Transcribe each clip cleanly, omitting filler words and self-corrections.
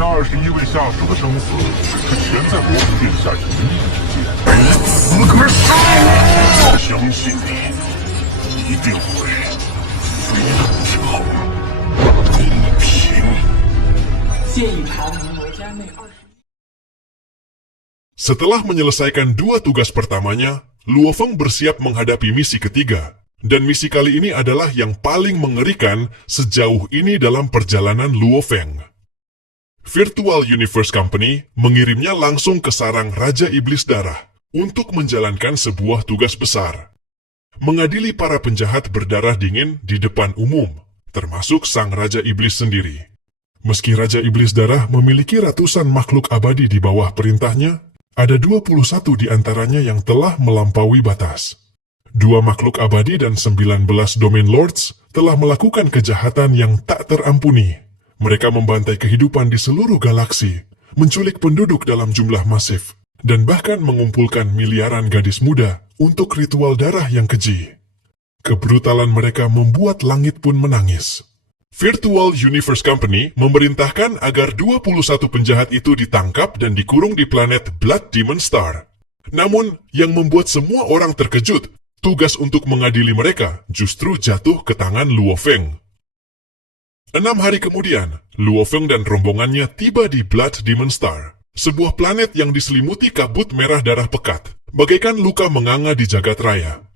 那21位下属的生死是全在国父殿下一念之间。死可杀我！相信你，一定会非常之好，公平。现已查明罗家内21。 Setelah menyelesaikan dua tugas pertamanya, Luo Feng bersiap menghadapi misi ketiga. Dan misi kali ini adalah yang paling mengerikan sejauh ini dalam perjalanan Luo Feng. Virtual Universe Company mengirimnya langsung ke sarang Raja Iblis Darah untuk menjalankan sebuah tugas besar. Mengadili para penjahat berdarah dingin di depan umum, termasuk sang Raja Iblis sendiri. Meski Raja Iblis Darah memiliki ratusan makhluk abadi di bawah perintahnya, ada 21 di antaranya yang telah melampaui batas. 2 makhluk abadi dan 19 Domain Lords telah melakukan kejahatan yang tak terampuni. Mereka membantai kehidupan di seluruh galaksi, menculik penduduk dalam jumlah masif, dan bahkan mengumpulkan miliaran gadis muda untuk ritual darah yang keji. Kebrutalan mereka membuat langit pun menangis. Virtual Universe Company memerintahkan agar 21 penjahat itu ditangkap dan dikurung di planet Blood Demon Star. Namun, yang membuat semua orang terkejut, tugas untuk mengadili mereka justru jatuh ke tangan Luo Feng. 6 hari kemudian, Luo Feng dan rombongannya tiba di Blood Demon Star, sebuah planet yang diselimuti kabut merah darah pekat, bagaikan luka menganga di jagat raya.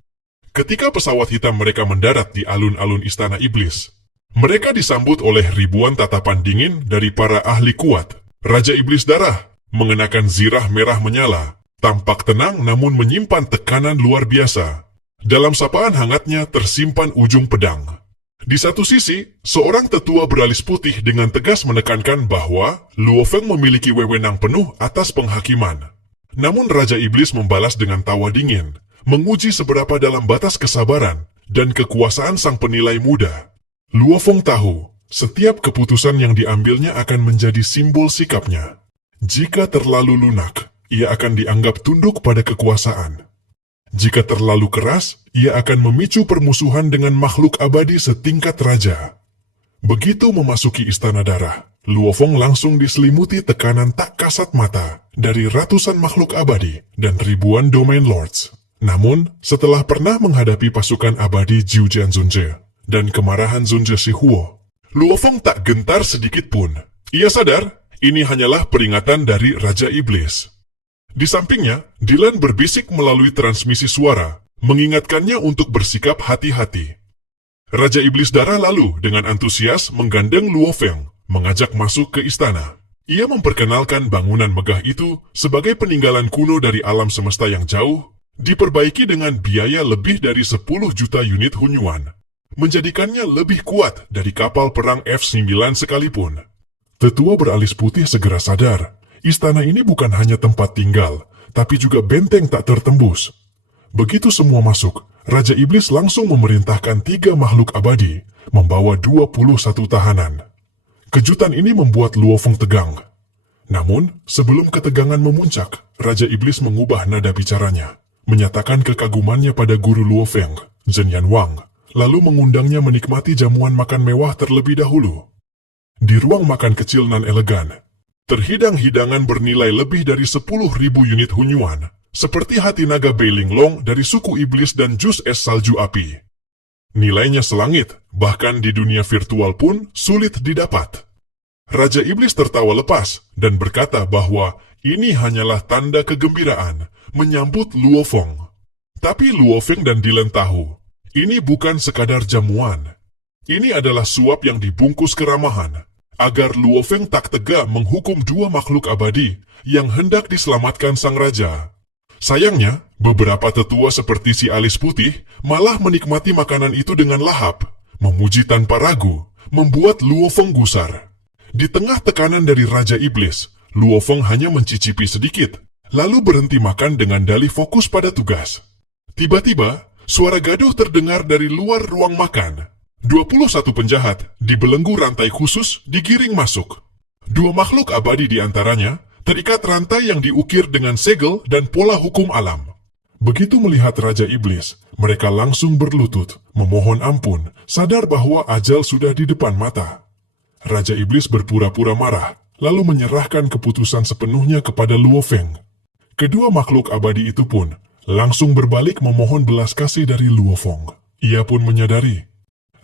Ketika pesawat hitam mereka mendarat di alun-alun Istana Iblis, mereka disambut oleh ribuan tatapan dingin dari para ahli kuat. Raja Iblis Darah mengenakan zirah merah menyala, tampak tenang namun menyimpan tekanan luar biasa. Dalam sapaan hangatnya tersimpan ujung pedang. Di satu sisi, seorang tetua beralis putih dengan tegas menekankan bahwa Luo Feng memiliki wewenang penuh atas penghakiman. Namun Raja Iblis membalas dengan tawa dingin, menguji seberapa dalam batas kesabaran dan kekuasaan sang penilai muda. Luo Feng tahu, setiap keputusan yang diambilnya akan menjadi simbol sikapnya. Jika terlalu lunak, ia akan dianggap tunduk pada kekuasaan. Jika terlalu keras, ia akan memicu permusuhan dengan makhluk abadi setingkat raja. Begitu memasuki Istana Darah, Luo Feng langsung diselimuti tekanan tak kasat mata dari ratusan makhluk abadi dan ribuan Domain Lords. Namun, setelah pernah menghadapi pasukan abadi Jiu Jian Zunje dan kemarahan Zunje Shihuo, Luo Feng tak gentar sedikit pun. Ia sadar, ini hanyalah peringatan dari Raja Iblis. Di sampingnya, Dylan berbisik melalui transmisi suara, mengingatkannya untuk bersikap hati-hati. Raja Iblis Darah lalu dengan antusias menggandeng Luo Feng, mengajak masuk ke istana. Ia memperkenalkan bangunan megah itu sebagai peninggalan kuno dari alam semesta yang jauh, diperbaiki dengan biaya lebih dari 10 juta unit hunyuan, menjadikannya lebih kuat dari kapal perang F9 sekalipun. Tetua beralis putih segera sadar, istana ini bukan hanya tempat tinggal, tapi juga benteng tak tertembus. Begitu semua masuk, Raja Iblis langsung memerintahkan 3 makhluk abadi, membawa 21 tahanan. Kejutan ini membuat Luo Feng tegang. Namun, sebelum ketegangan memuncak, Raja Iblis mengubah nada bicaranya, menyatakan kekagumannya pada guru Luo Feng, Zhenyan Wang, lalu mengundangnya menikmati jamuan makan mewah terlebih dahulu. Di ruang makan kecil nan elegan, terhidang hidangan bernilai lebih dari 10.000 unit hunyuan, seperti hati naga Beiling Long dari suku iblis dan jus es salju api. Nilainya selangit, bahkan di dunia virtual pun sulit didapat. Raja Iblis tertawa lepas dan berkata bahwa ini hanyalah tanda kegembiraan menyambut Luo Feng. Tapi Luo Feng dan Dylan tahu, ini bukan sekadar jamuan. Ini adalah suap yang dibungkus keramahan, agar Luo Feng tak tega menghukum 2 makhluk abadi yang hendak diselamatkan sang raja. Sayangnya, beberapa tetua seperti si alis putih malah menikmati makanan itu dengan lahap, memuji tanpa ragu, membuat Luo Feng gusar. Di tengah tekanan dari Raja Iblis, Luo Feng hanya mencicipi sedikit, lalu berhenti makan dengan dalih fokus pada tugas. Tiba-tiba, suara gaduh terdengar dari luar ruang makan. 21 penjahat dibelenggu rantai khusus digiring masuk. 2 makhluk abadi di antaranya terikat rantai yang diukir dengan segel dan pola hukum alam. Begitu melihat Raja Iblis, mereka langsung berlutut, memohon ampun, sadar bahwa ajal sudah di depan mata. Raja Iblis berpura-pura marah, lalu menyerahkan keputusan sepenuhnya kepada Luo Feng. Kedua makhluk abadi itu pun langsung berbalik memohon belas kasih dari Luo Feng. Ia pun menyadari,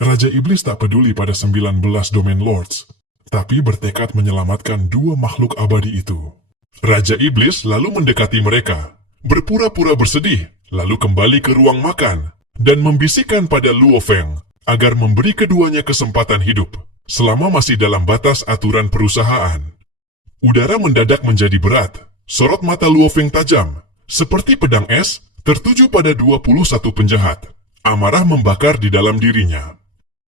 Raja Iblis tak peduli pada 19 Domain Lords, tapi bertekad menyelamatkan dua makhluk abadi itu. Raja Iblis lalu mendekati mereka, berpura-pura bersedih, lalu kembali ke ruang makan, dan membisikkan pada Luo Feng agar memberi keduanya kesempatan hidup, selama masih dalam batas aturan perusahaan. Udara mendadak menjadi berat, sorot mata Luo Feng tajam, seperti pedang es, tertuju pada 21 penjahat. Amarah membakar di dalam dirinya.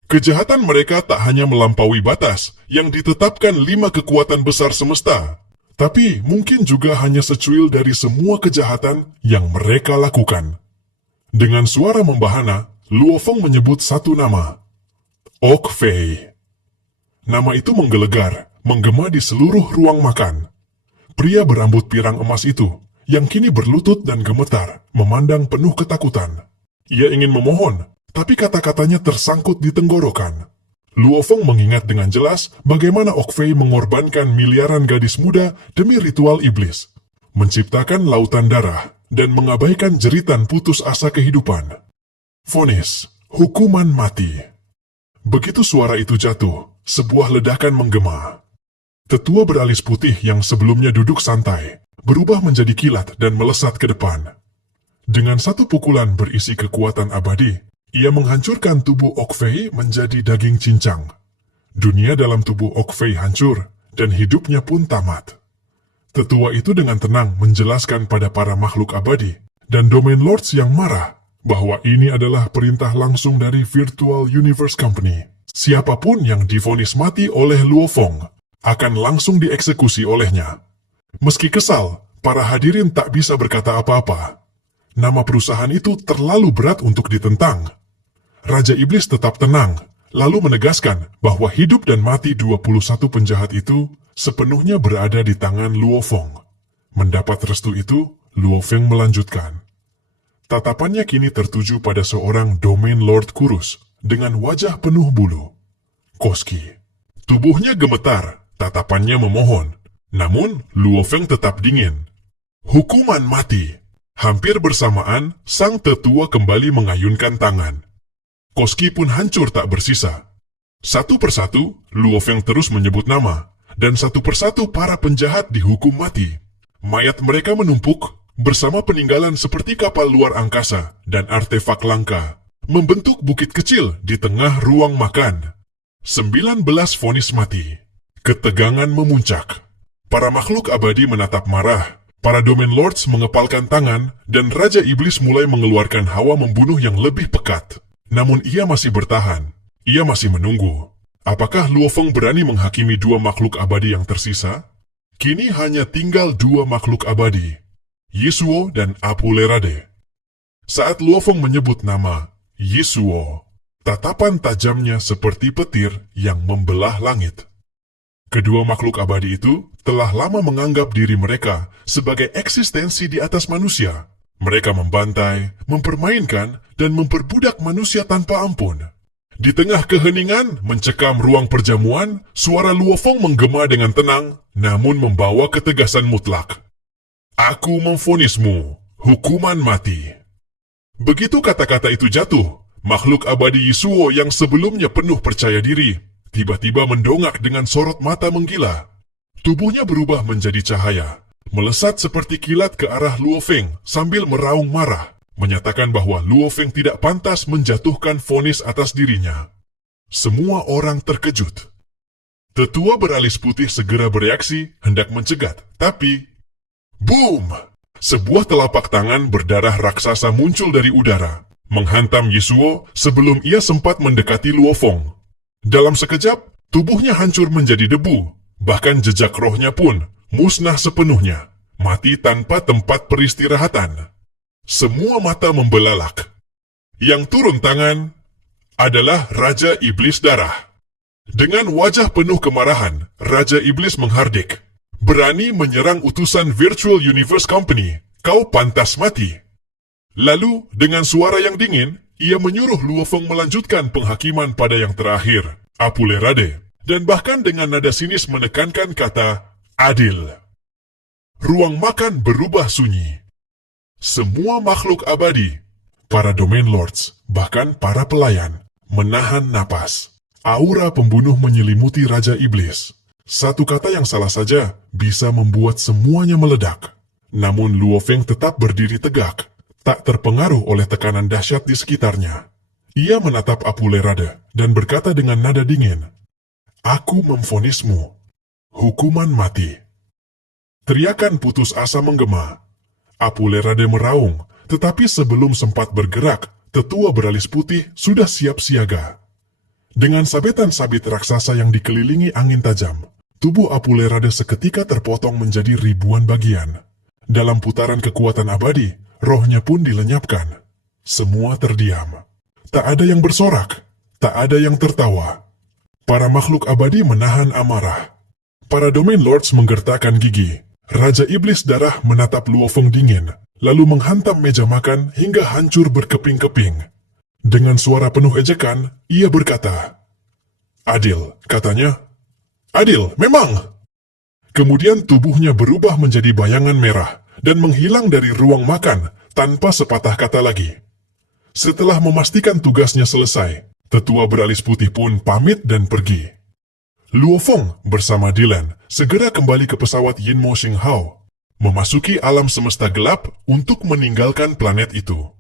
Kejahatan mereka tak hanya melampaui batas yang ditetapkan 5 kekuatan besar semesta, tapi mungkin juga hanya secuil dari semua kejahatan yang mereka lakukan. Dengan suara membahana, Luo Feng menyebut satu nama, Ok Fei. Nama itu menggelegar, menggema di seluruh ruang makan. Pria berambut pirang emas itu, yang kini berlutut dan gemetar, memandang penuh ketakutan. Ia ingin memohon, tapi kata-katanya tersangkut di tenggorokan. Luo Feng mengingat dengan jelas bagaimana Ok Fei mengorbankan miliaran gadis muda demi ritual iblis, menciptakan lautan darah, dan mengabaikan jeritan putus asa kehidupan. Vonis, hukuman mati. Begitu suara itu jatuh, sebuah ledakan menggema. Tetua beralis putih yang sebelumnya duduk santai, berubah menjadi kilat dan melesat ke depan. Dengan satu pukulan berisi kekuatan abadi, ia menghancurkan tubuh Ok Fei menjadi daging cincang. Dunia dalam tubuh Ok Fei hancur, dan hidupnya pun tamat. Tetua itu dengan tenang menjelaskan pada para makhluk abadi dan Domain Lords yang marah bahwa ini adalah perintah langsung dari Virtual Universe Company. Siapapun yang divonis mati oleh Luo Feng akan langsung dieksekusi olehnya. Meski kesal, para hadirin tak bisa berkata apa-apa. Nama perusahaan itu terlalu berat untuk ditentang. Raja Iblis tetap tenang, lalu menegaskan bahwa hidup dan mati 21 penjahat itu sepenuhnya berada di tangan Luo Feng. Mendapat restu itu, Luo Feng melanjutkan. Tatapannya kini tertuju pada seorang Domain Lord kurus dengan wajah penuh bulu. Koski. Tubuhnya gemetar, tatapannya memohon. Namun, Luo Feng tetap dingin. Hukuman mati. Hampir bersamaan, sang tetua kembali mengayunkan tangan. Koski pun hancur tak bersisa. Satu persatu, Luo Feng terus menyebut nama, dan satu persatu para penjahat dihukum mati. Mayat mereka menumpuk, bersama peninggalan seperti kapal luar angkasa dan artefak langka, membentuk bukit kecil di tengah ruang makan. 19 vonis mati. Ketegangan memuncak. Para makhluk abadi menatap marah. Para Domain Lords mengepalkan tangan, dan Raja Iblis mulai mengeluarkan hawa membunuh yang lebih pekat. Namun ia masih bertahan. Ia masih menunggu. Apakah Luo Feng berani menghakimi dua makhluk abadi yang tersisa? Kini hanya tinggal dua makhluk abadi, Yisuo dan Apu Lerade. Saat Luo Feng menyebut nama Yisuo, tatapan tajamnya seperti petir yang membelah langit. Kedua makhluk abadi itu telah lama menganggap diri mereka sebagai eksistensi di atas manusia. Mereka membantai, mempermainkan, dan memperbudak manusia tanpa ampun. Di tengah keheningan mencekam ruang perjamuan, suara Luo Feng menggema dengan tenang, namun membawa ketegasan mutlak. Aku memvonismu, hukuman mati. Begitu kata-kata itu jatuh, makhluk abadi Yisuo yang sebelumnya penuh percaya diri, tiba-tiba mendongak dengan sorot mata menggila. Tubuhnya berubah menjadi cahaya, melesat seperti kilat ke arah Luo Feng sambil meraung marah, menyatakan bahwa Luo Feng tidak pantas menjatuhkan vonis atas dirinya. Semua orang terkejut. Tetua beralis putih segera bereaksi, hendak mencegat, tapi... Boom! Sebuah telapak tangan berdarah raksasa muncul dari udara, menghantam Yisuo sebelum ia sempat mendekati Luo Feng. Dalam sekejap, tubuhnya hancur menjadi debu, bahkan jejak rohnya pun musnah sepenuhnya, mati tanpa tempat peristirahatan. Semua mata membelalak. Yang turun tangan adalah Raja Iblis Darah. Dengan wajah penuh kemarahan, Raja Iblis menghardik. Berani menyerang utusan Virtual Universe Company, kau pantas mati. Lalu, dengan suara yang dingin, ia menyuruh Luo Feng melanjutkan penghakiman pada yang terakhir, Apu Lerade, dan bahkan dengan nada sinis menekankan kata adil. Ruang makan berubah sunyi. Semua makhluk abadi, para Domain Lords, bahkan para pelayan, menahan napas. Aura pembunuh menyelimuti Raja Iblis. Satu kata yang salah saja bisa membuat semuanya meledak. Namun Luo Feng tetap berdiri tegak, tak terpengaruh oleh tekanan dahsyat di sekitarnya. Ia menatap Apulerade dan berkata dengan nada dingin, "Aku memvonismu, hukuman mati." Teriakan putus asa menggema. Apulerade meraung, tetapi sebelum sempat bergerak, tetua beralis putih sudah siap siaga. Dengan sabetan sabit raksasa yang dikelilingi angin tajam, tubuh Apulerade seketika terpotong menjadi ribuan bagian. Dalam putaran kekuatan abadi, rohnya pun dilenyapkan. Semua terdiam. Tak ada yang bersorak, tak ada yang tertawa. Para makhluk abadi menahan amarah. Para Domain Lords menggertakkan gigi. Raja Iblis Darah menatap Luo Feng dingin, lalu menghantam meja makan hingga hancur berkeping-keping. Dengan suara penuh ejekan, ia berkata, "Adil," katanya. "Adil, memang!" Kemudian tubuhnya berubah menjadi bayangan merah dan menghilang dari ruang makan tanpa sepatah kata lagi. Setelah memastikan tugasnya selesai, tetua beralis putih pun pamit dan pergi. Luo Feng bersama Dylan segera kembali ke pesawat Yinmo Xinghao, memasuki alam semesta gelap untuk meninggalkan planet itu.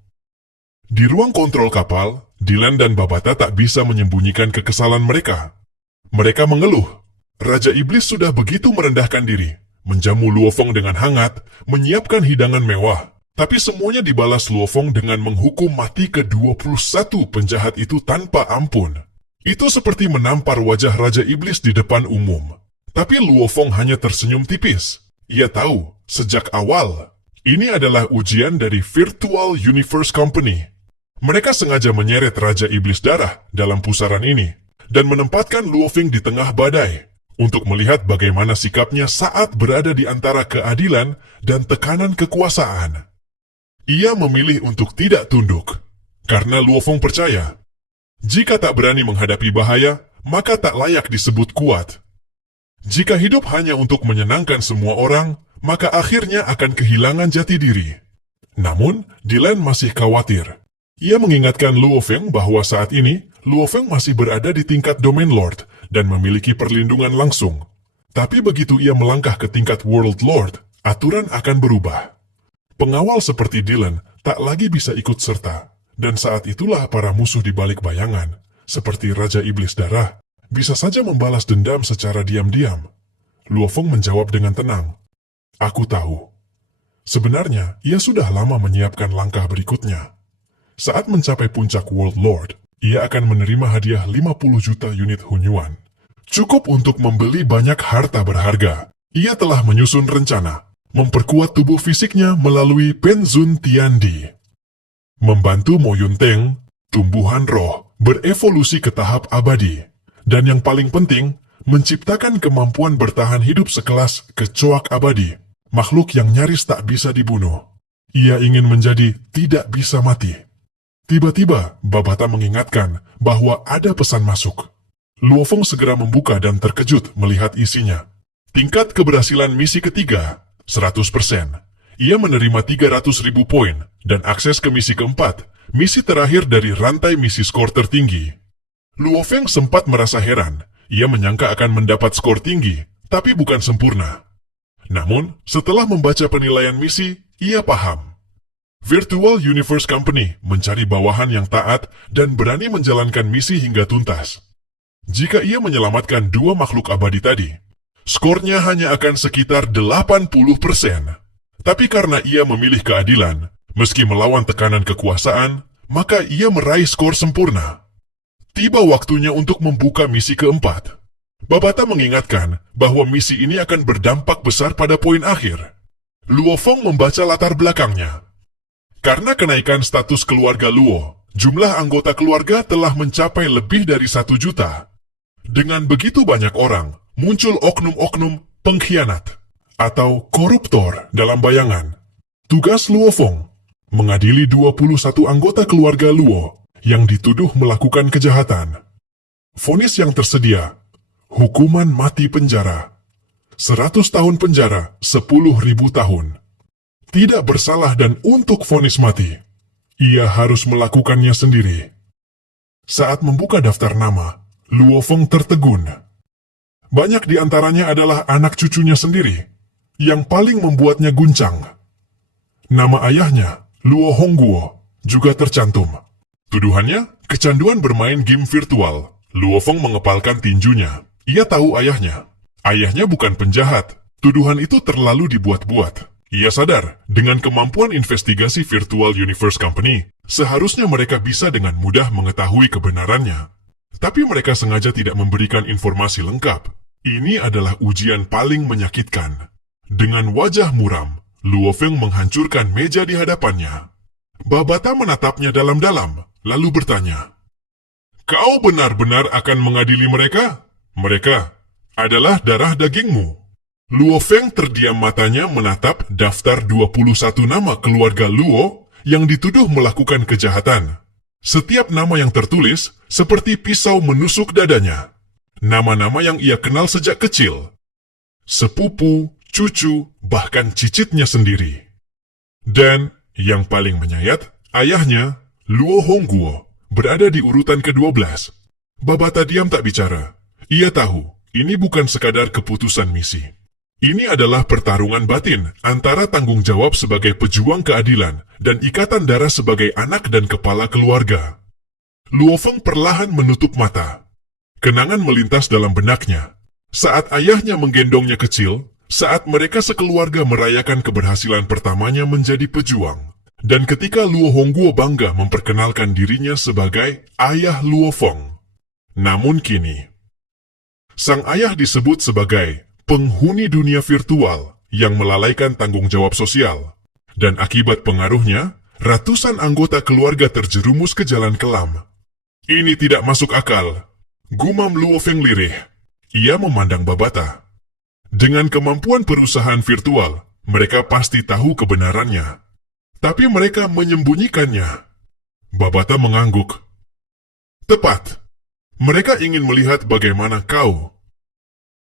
Di ruang kontrol kapal, Dylan dan Babata tak bisa menyembunyikan kekesalan mereka. Mereka mengeluh. Raja Iblis sudah begitu merendahkan diri, menjamu Luo Feng dengan hangat, menyiapkan hidangan mewah. Tapi semuanya dibalas Luo Feng dengan menghukum mati ke-21 penjahat itu tanpa ampun. Itu seperti menampar wajah Raja Iblis di depan umum. Tapi Luo Feng hanya tersenyum tipis. Ia tahu, sejak awal, ini adalah ujian dari Virtual Universe Company. Mereka sengaja menyeret Raja Iblis Darah dalam pusaran ini, dan menempatkan Luo Feng di tengah badai, untuk melihat bagaimana sikapnya saat berada di antara keadilan dan tekanan kekuasaan. Ia memilih untuk tidak tunduk, karena Luo Feng percaya, jika tak berani menghadapi bahaya, maka tak layak disebut kuat. Jika hidup hanya untuk menyenangkan semua orang, maka akhirnya akan kehilangan jati diri. Namun, Dylan masih khawatir. Ia mengingatkan Luo Feng bahwa saat ini, Luo Feng masih berada di tingkat Domain Lord dan memiliki perlindungan langsung. Tapi begitu ia melangkah ke tingkat World Lord, aturan akan berubah. Pengawal seperti Dylan tak lagi bisa ikut serta, dan saat itulah para musuh di balik bayangan, seperti Raja Iblis Darah, bisa saja membalas dendam secara diam-diam. Luo Feng menjawab dengan tenang, "Aku tahu." Sebenarnya, ia sudah lama menyiapkan langkah berikutnya. Saat mencapai puncak World Lord, ia akan menerima hadiah 50 juta unit hunyuan. Cukup untuk membeli banyak harta berharga. Ia telah menyusun rencana, memperkuat tubuh fisiknya melalui Penzun Tiandi. Membantu Mo Yunteng, tumbuhan roh, berevolusi ke tahap abadi. Dan yang paling penting, menciptakan kemampuan bertahan hidup sekelas kecoak abadi, makhluk yang nyaris tak bisa dibunuh. Ia ingin menjadi tidak bisa mati. Tiba-tiba, Babata mengingatkan bahwa ada pesan masuk. Luo Feng segera membuka dan terkejut melihat isinya. Tingkat keberhasilan misi ketiga, 100%. Ia menerima 300.000 poin dan akses ke misi keempat, misi terakhir dari rantai misi skor tertinggi. Luo Feng sempat merasa heran. Ia menyangka akan mendapat skor tinggi, tapi bukan sempurna. Namun, setelah membaca penilaian misi, ia paham. Virtual Universe Company mencari bawahan yang taat dan berani menjalankan misi hingga tuntas. Jika ia menyelamatkan dua makhluk abadi tadi, skornya hanya akan sekitar 80%. Tapi karena ia memilih keadilan, meski melawan tekanan kekuasaan, maka ia meraih skor sempurna. Tiba waktunya untuk membuka misi keempat. Babata mengingatkan bahwa misi ini akan berdampak besar pada poin akhir. Luo Feng membaca latar belakangnya. Karena kenaikan status keluarga Luo, jumlah anggota keluarga telah mencapai lebih dari 1 juta. Dengan begitu banyak orang, muncul oknum-oknum pengkhianat atau koruptor dalam bayangan. Tugas Luo Feng, mengadili 21 anggota keluarga Luo yang dituduh melakukan kejahatan. Vonis yang tersedia, Hukuman mati penjara. 100 tahun penjara, 10.000 tahun. Tidak bersalah dan untuk vonis mati, ia harus melakukannya sendiri. Saat membuka daftar nama, Luo Feng tertegun. Banyak di antaranya adalah anak cucunya sendiri, yang paling membuatnya guncang. Nama ayahnya, Luo Hongguo, juga tercantum. Tuduhannya, kecanduan bermain game virtual. Luo Feng mengepalkan tinjunya. Ia tahu ayahnya. Ayahnya bukan penjahat. Tuduhan itu terlalu dibuat-buat. Ia sadar, dengan kemampuan investigasi Virtual Universe Company, seharusnya mereka bisa dengan mudah mengetahui kebenarannya. Tapi mereka sengaja tidak memberikan informasi lengkap. Ini adalah ujian paling menyakitkan. Dengan wajah muram, Luo Feng menghancurkan meja di hadapannya. Babata menatapnya dalam-dalam, lalu bertanya, "Kau benar-benar akan mengadili mereka? Mereka adalah darah dagingmu." Luo Feng terdiam matanya menatap daftar 21 nama keluarga Luo yang dituduh melakukan kejahatan. Setiap nama yang tertulis seperti pisau menusuk dadanya. Nama-nama yang ia kenal sejak kecil. Sepupu, cucu, bahkan cicitnya sendiri. Dan yang paling menyayat, ayahnya, Luo Hongguo, berada di urutan ke-12. Babata diam tak bicara. Ia tahu, ini bukan sekadar keputusan misi. Ini adalah pertarungan batin antara tanggung jawab sebagai pejuang keadilan dan ikatan darah sebagai anak dan kepala keluarga. Luo Feng perlahan menutup mata. Kenangan melintas dalam benaknya. Saat ayahnya menggendongnya kecil, saat mereka sekeluarga merayakan keberhasilan pertamanya menjadi pejuang. Dan ketika Luo Hongguo bangga memperkenalkan dirinya sebagai ayah Luo Feng. Namun kini, sang ayah disebut sebagai penghuni dunia virtual yang melalaikan tanggung jawab sosial. Dan akibat pengaruhnya, ratusan anggota keluarga terjerumus ke jalan kelam. Ini tidak masuk akal, gumam Luo Feng lirih. Ia memandang Babata. Dengan kemampuan perusahaan virtual, mereka pasti tahu kebenarannya. Tapi mereka menyembunyikannya. Babata mengangguk. Tepat. Mereka ingin melihat bagaimana kau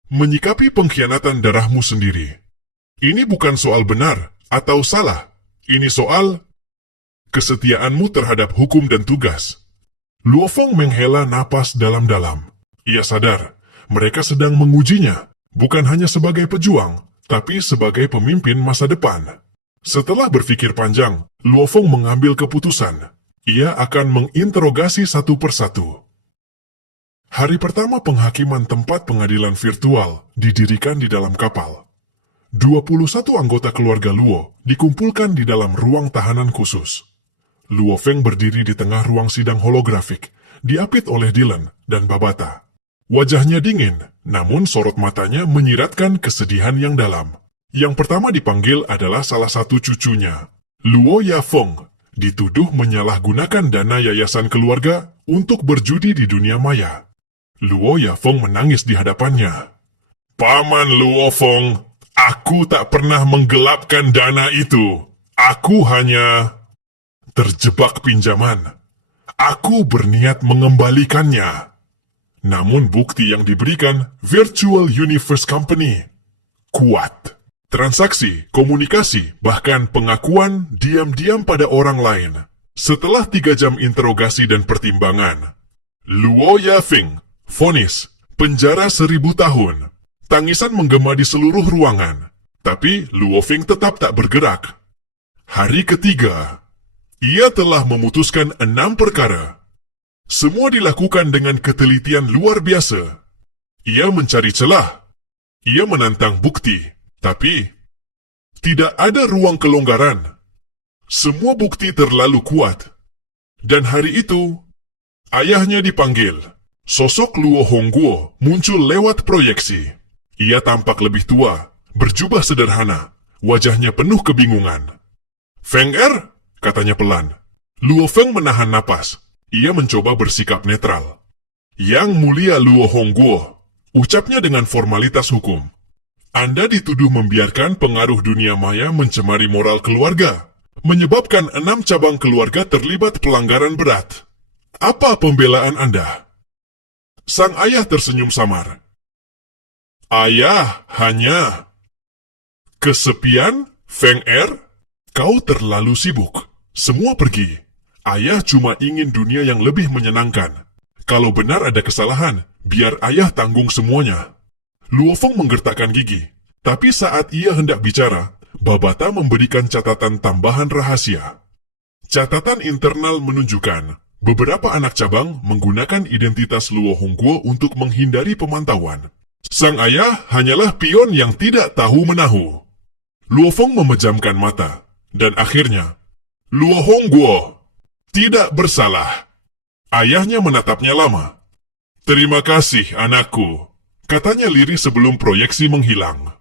menyikapi pengkhianatan darahmu sendiri. Ini bukan soal benar atau salah. Ini soal kesetiaanmu terhadap hukum dan tugas. Luo Feng menghela napas dalam-dalam. Ia sadar, mereka sedang mengujinya, bukan hanya sebagai pejuang, tapi sebagai pemimpin masa depan. Setelah berpikir panjang, Luo Feng mengambil keputusan. Ia akan menginterogasi satu persatu. Hari pertama penghakiman tempat pengadilan virtual didirikan di dalam kapal. 21 anggota keluarga Luo dikumpulkan di dalam ruang tahanan khusus. Luo Feng berdiri di tengah ruang sidang holografik, diapit oleh Dylan dan Babata. Wajahnya dingin, namun sorot matanya menyiratkan kesedihan yang dalam. Yang pertama dipanggil adalah salah satu cucunya, Luo Yafeng, dituduh menyalahgunakan dana yayasan keluarga untuk berjudi di dunia maya. Luo Yafeng menangis di hadapannya. Paman Luo Feng, aku tak pernah menggelapkan dana itu. Aku hanya terjebak pinjaman. Aku berniat mengembalikannya. Namun bukti yang diberikan Virtual Universe Company kuat. Transaksi, komunikasi, bahkan pengakuan diam-diam pada orang lain. Setelah 3 jam interogasi dan pertimbangan, Luo Yafeng vonis penjara 1000 tahun. Tangisan menggema di seluruh ruangan, tapi Luo Feng tetap tak bergerak. Hari ketiga, ia telah memutuskan 6 perkara. Semua dilakukan dengan ketelitian luar biasa. Ia mencari celah. Ia menantang bukti, tapi tidak ada ruang kelonggaran. Semua bukti terlalu kuat. Dan hari itu, ayahnya dipanggil. Sosok Luo Hongguo muncul lewat proyeksi. Ia tampak lebih tua, berjubah sederhana, wajahnya penuh kebingungan. Feng Er, katanya pelan. Luo Feng menahan napas. Ia mencoba bersikap netral. Yang mulia Luo Hongguo, ucapnya dengan formalitas hukum. Anda dituduh membiarkan pengaruh dunia maya mencemari moral keluarga, menyebabkan 6 cabang keluarga terlibat pelanggaran berat. Apa pembelaan Anda? Sang ayah tersenyum samar. Ayah hanya... Kesepian, Feng Er? Kau terlalu sibuk. Semua pergi. Ayah cuma ingin dunia yang lebih menyenangkan. Kalau benar ada kesalahan, biar ayah tanggung semuanya. Luo Feng menggertakkan gigi. Tapi saat ia hendak bicara, Babata memberikan catatan tambahan rahasia. Catatan internal menunjukkan beberapa anak cabang menggunakan identitas Luo Hongguo untuk menghindari pemantauan. Sang ayah hanyalah pion yang tidak tahu-menahu. Luo Feng memejamkan mata, dan akhirnya, Luo Hongguo tidak bersalah. Ayahnya menatapnya lama. Terima kasih, anakku, katanya lirih sebelum proyeksi menghilang.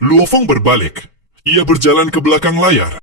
Luo Feng berbalik. Ia berjalan ke belakang layar.